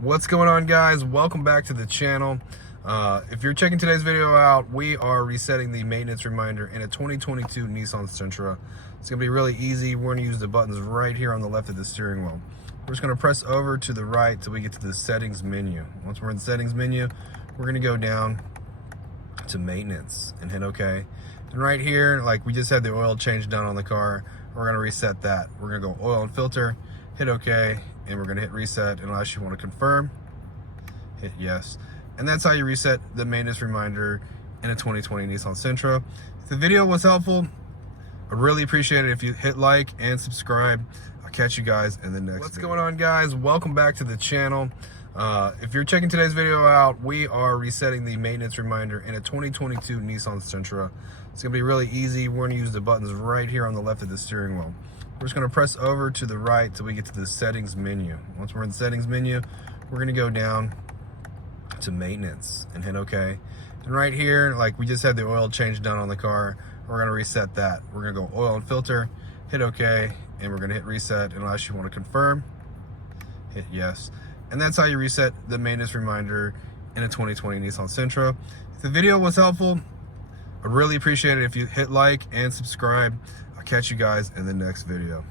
What's going on, guys? Welcome back to the channel. If you're checking today's video out, we are resetting the maintenance reminder in a 2022 Nissan Sentra. It's gonna be really easy. We're gonna use the buttons right here on the left of the steering wheel. We're just gonna press over to the right till we get to the settings menu. Once we're in the settings menu, we're gonna go down to maintenance and hit OK. And right here, like we just had the oil change done on the car, we're gonna reset that. We're gonna go oil and filter, hit OK, and we're gonna hit reset. And unless you want to confirm, hit yes. And that's how you reset the maintenance reminder in a 2020 Nissan Sentra. If the video was helpful, I really appreciate it if you hit like and subscribe. I'll catch you guys in the next video. Going on, guys? Welcome back to the channel. If you're checking today's video out, we are resetting the maintenance reminder in a 2022 Nissan Sentra. It's gonna be really easy. We're gonna use the buttons right here on the left of the steering wheel. We're just gonna press over to the right till we get to the settings menu. Once we're in the settings menu, we're gonna go down to maintenance and hit OK. And right here, like we just had the oil change done on the car, we're gonna reset that. We're gonna go oil and filter, hit OK, and we're gonna hit reset. And unless you want to confirm, hit yes. And that's how you reset the maintenance reminder in a 2020 Nissan Sentra. If the video was helpful, I really appreciate it if you hit like and subscribe. I'll catch you guys in the next video.